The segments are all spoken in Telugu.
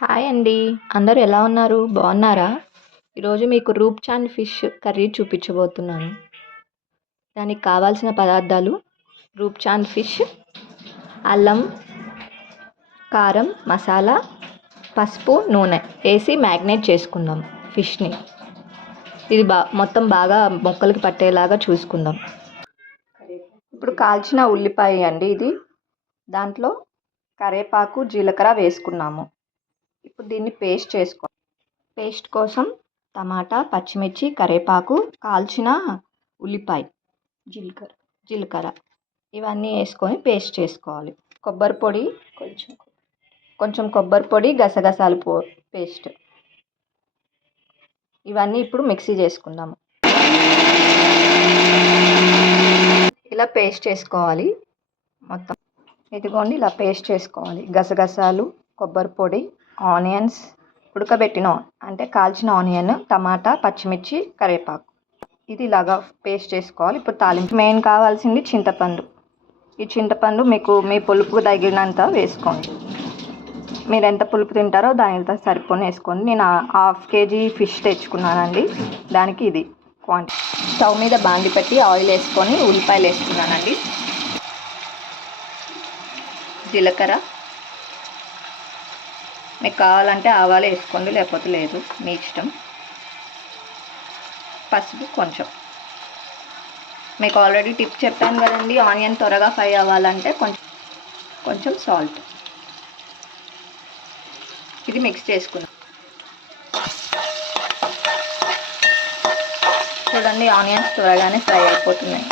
హాయ్ అండి. అందరూ ఎలా ఉన్నారు? బాగున్నారా? ఈరోజు మీకు రూప్చాంద్ ఫిష్ కర్రీ చూపించబోతున్నాను. దానికి కావాల్సిన పదార్థాలు: రూప్చాంద్ ఫిష్, అల్లం, కారం, మసాలా, పసుపు, నూనె వేసి మ్యాగ్నేట్ చేసుకుందాం ఫిష్ని. ఇది మొత్తం బాగా ముక్కలకి పట్టేలాగా చూసుకుందాం. ఇప్పుడు కాల్చిన ఉల్లిపాయ అండి ఇది. దాంట్లో కరివేపాకు, జీలకర్ర వేసుకున్నాము. ఇప్పుడు దీన్ని పేస్ట్ కోసం టమాటా, పచ్చిమిర్చి, కరివేపాకు, కాల్చిన ఉల్లిపాయ, జీలకర్ర ఇవన్నీ వేసుకొని పేస్ట్ చేసుకోవాలి. కొబ్బరి పొడి, కొంచెం కొబ్బరి పొడి, గసగసాల పేస్ట్ ఇవన్నీ ఇప్పుడు మిక్సీ చేసుకుందాము. ఇలా పేస్ట్ చేసుకోవాలి మొత్తం. ఇదిగోండి, ఇలా పేస్ట్ చేసుకోవాలి. గసగసాలు, కొబ్బరి పొడి, ఆనియన్స్, ఉడకబెట్టిన అంటే కాల్చిన ఆనియన్, టమాటా, పచ్చిమిర్చి, కరివేపాకు ఇది ఇలాగా పేస్ట్ చేసుకోవాలి. ఇప్పుడు తాలింపు మెయిన్ కావాల్సింది చింతపండు. ఈ చింతపండు మీ పులుపు తగినంత వేసుకోండి. మీరు ఎంత పులుపు తింటారో దానితో సరిపోని వేసుకోండి. నేను 1/2 kg ఫిష్ తెచ్చుకున్నానండి. దానికి ఇది క్వాంటిటీ. స్టవ్ మీద బాండి పెట్టి ఆయిల్ వేసుకొని ఉల్లిపాయలు వేసుకున్నానండి. జీలకర్ర, మీకు కావాలంటే ఆవాలు వేసుకోండి, లేకపోతే లేదు, మీ ఇష్టం. పసుపు కొంచెం. మీకు ఆల్రెడీ టిప్ చెప్పాను కదండి, ఆనియన్ త్వరగా ఫ్రై అవ్వాలంటే కొంచెం సాల్ట్. ఇది మిక్స్ చేసుకుందాం. చూడండి, ఆనియన్స్ త్వరగానే ఫ్రై అయిపోతున్నాయి.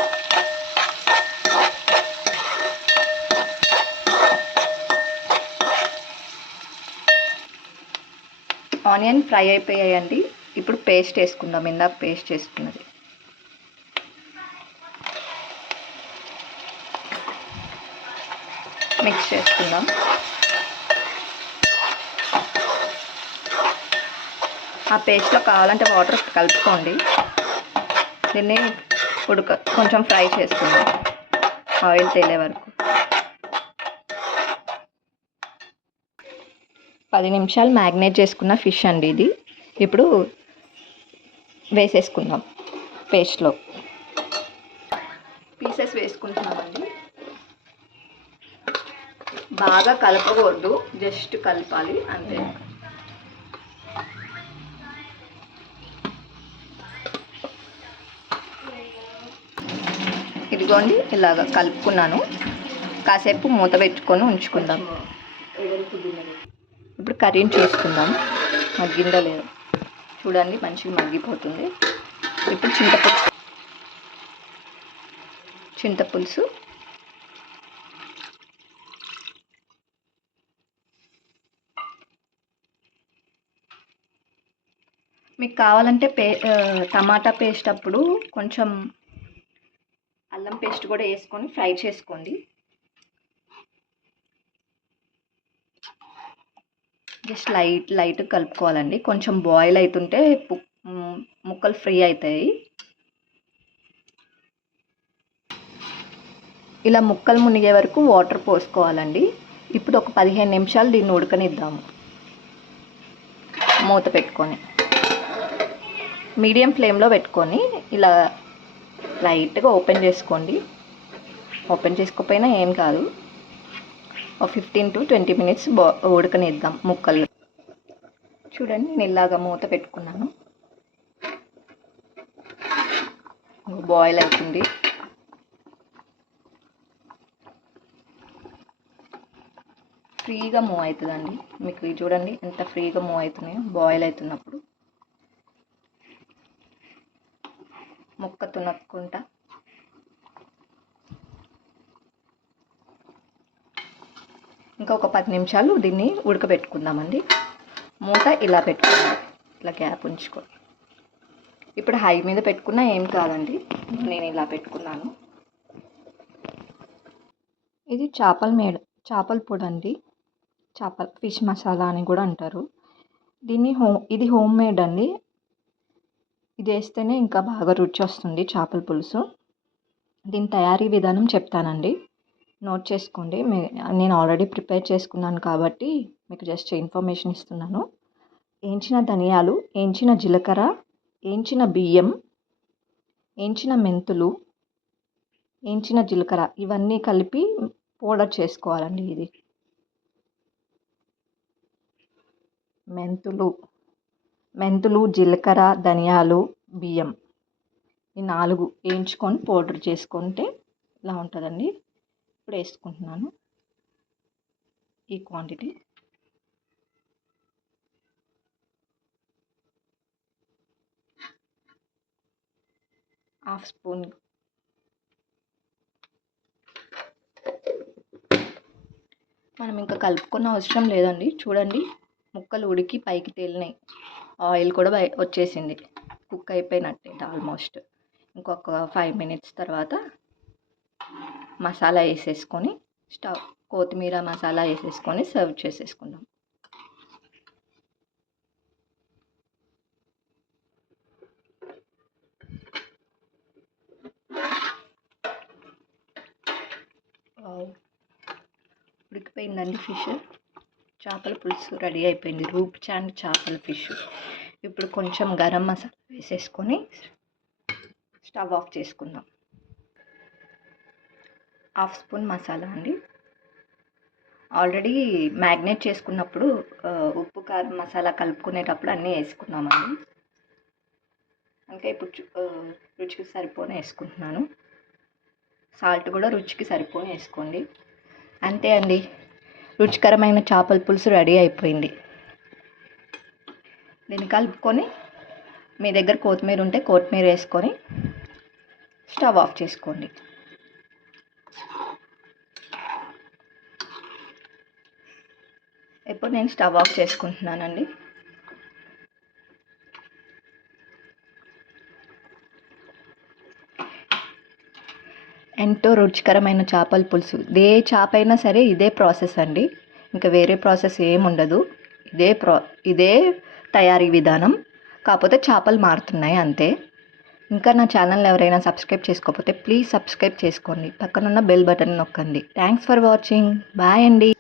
ఆనియన్ ఫ్రై అయిపోయాయండి. ఇప్పుడు పేస్ట్ వేసుకుందాం. ఇందాక పేస్ట్ చేసుకున్నది మిక్స్ చేసుకుందాం. ఆ పేస్ట్లో కావాలంటే వాటర్ కలుపుకోండి. దీన్ని కొంచెం ఫ్రై చేసుకుందాం ఆయిల్ తేలే వరకు. 10 నిమిషాలు మ్యాగ్నేట్ చేసుకున్న ఫిష్ అండి ఇది. ఇప్పుడు వేసేసుకుందాం పేస్ట్లో. పీసెస్ వేసుకుంటున్నామండి. బాగా కలపకూడదు, జస్ట్ కలపాలి అంతే. ఇదిగోండి, ఇలాగ కలుపుకున్నాను. కాసేపు మూత పెట్టుకొని ఉంచుకుందాం. ఇప్పుడు కర్రీని చూసుకుందాం మగ్గిందో లేదో. చూడండి, మంచిగా మగ్గిపోతుంది. ఇప్పుడు చింతపులుసు, మీకు కావాలంటే టమాటా పేస్ట్ అప్పుడు కొంచెం అల్లం పేస్ట్ కూడా వేసుకొని ఫ్రై చేసుకోండి. జస్ట్ లైట్ కలుపుకోవాలండి. కొంచెం బాయిల్ అవుతుంటే ముక్కలు ఫ్రై అవుతాయి. ఇలా ముక్కలు మునిగే వరకు వాటర్ పోసుకోవాలండి. ఇప్పుడు ఒక 15 నిమిషాలు దీన్ని ఉడకనిద్దాము మూత పెట్టుకొని. మీడియం ఫ్లేమ్లో పెట్టుకొని ఇలా లైట్గా ఓపెన్ చేసుకోండి. ఓపెన్ చేసుకోకపోయినా ఏం కాదు. ఒక 15 to 20 మినిట్స్ ఉడకనిద్దాం ముక్కలు. చూడండి, నేను ఇలాగా మూత పెట్టుకున్నాను. బాయిల్ అవుతుంది. ఫ్రీగా మూవ్ అవుతుందండి. మీకు చూడండి ఎంత ఫ్రీగా మూవ్ అవుతున్నాయో బాయిల్ అవుతున్నప్పుడు. ముక్క తునక్కుంటా ఇంకొక 10 నిమిషాలు దీన్ని ఉడకబెట్టుకుందామండి. మూత ఇలా పెట్టుకోండి, ఇట్లా గ్యాప్ ఉంచుకోండి. ఇప్పుడు హై మీద పెట్టుకున్నా ఏం కాదండి, నేను ఇలా పెట్టుకున్నాను. ఇది చేపల పొడి అండి. ఫిష్ మసాలా అని కూడా అంటారు దీన్ని. ఇది హోమ్ మేడ్ అండి. ఇది వేస్తేనే ఇంకా బాగా రుచి వస్తుంది చేపల పులుసు. దీని తయారీ విధానం చెప్తానండి. నోట్ చేసుకోండి. నేను ఆల్రెడీ ప్రిపేర్ చేసుకున్నాను కాబట్టి మీకు జస్ట్ ఇన్ఫర్మేషన్ ఇస్తున్నాను. వేయించిన ధనియాలు, వేయించిన జీలకర్ర, వేయించిన బియ్యం, వేయించిన మెంతులు, వేయించిన జీలకర్ర ఇవన్నీ కలిపి పౌడర్ చేసుకోవాలండి. ఇది మెంతులు, జీలకర్ర, ధనియాలు, బియ్యం ఈ 4 వేయించుకొని పౌడర్ చేసుకుంటే ఇలా ఉంటుందండి. ఇప్పుడు వేసుకుంటున్నాను ఈ క్వాంటిటీ. హాఫ్ స్పూన్ మనం ఇంకా కలుపుకున్న అవసరం లేదండి. చూడండి, ముక్కలు ఉడికి పైకి తేలినాయి, ఆయిల్ కూడా వచ్చేసింది. కుక్ అయిపోయినట్టే ఆల్మోస్ట్. ఇంకొక 5 minutes తర్వాత మసాలా వేసేసుకొని కొత్తిమీర మసాలా వేసేసుకొని సర్వ్ చేసేసుకుందాం. ఉడికిపోయిందండి ఫిష్. చేపల పులుసు రెడీ అయిపోయింది. రూప్ చాండ్ చేపల ఫిష్. ఇప్పుడు కొంచెం గరం మసాలా వేసేసుకొని స్టవ్ ఆఫ్ చేసుకుందాం. హాఫ్ స్పూన్ మసాలా అండి. ఆల్రెడీ మ్యాగ్నేట్ చేసుకున్నప్పుడు ఉప్పు, కారం, మసాలా కలుపుకునేటప్పుడు అన్నీ వేసుకున్నామండి. ఇంకా ఇప్పుడు రుచికి సరిపోని వేసుకుంటున్నాను. సాల్ట్ కూడా రుచికి సరిపోని వేసుకోండి. అంతే అండి, రుచికరమైన చేపల పులుసు రెడీ అయిపోయింది. దీన్ని కలుపుకొని మీ దగ్గర కొత్తిమీర ఉంటే కొత్తిమీర వేసుకొని స్టవ్ ఆఫ్ చేసుకోండి. ఇప్పుడు నేను స్టవ్ ఆఫ్ చేసుకుంటున్నానండి. ఎంతో రుచికరమైన చేపల పులుసు. ఏ చేప అయినా సరే ఇదే ప్రాసెస్ అండి, ఇంకా వేరే ప్రాసెస్ ఏముండదు. ఇదే తయారీ విధానం, కాకపోతే చేపలు మారుతున్నాయి అంతే. ఇంకా నా ఛానల్ ఎవరైనా సబ్స్క్రైబ్ చేసుకోకపోతే ప్లీజ్ సబ్స్క్రైబ్ చేసుకోండి. పక్కనున్న బెల్ బటన్ నొక్కండి. Thanks for watching. బాయ్ అండి.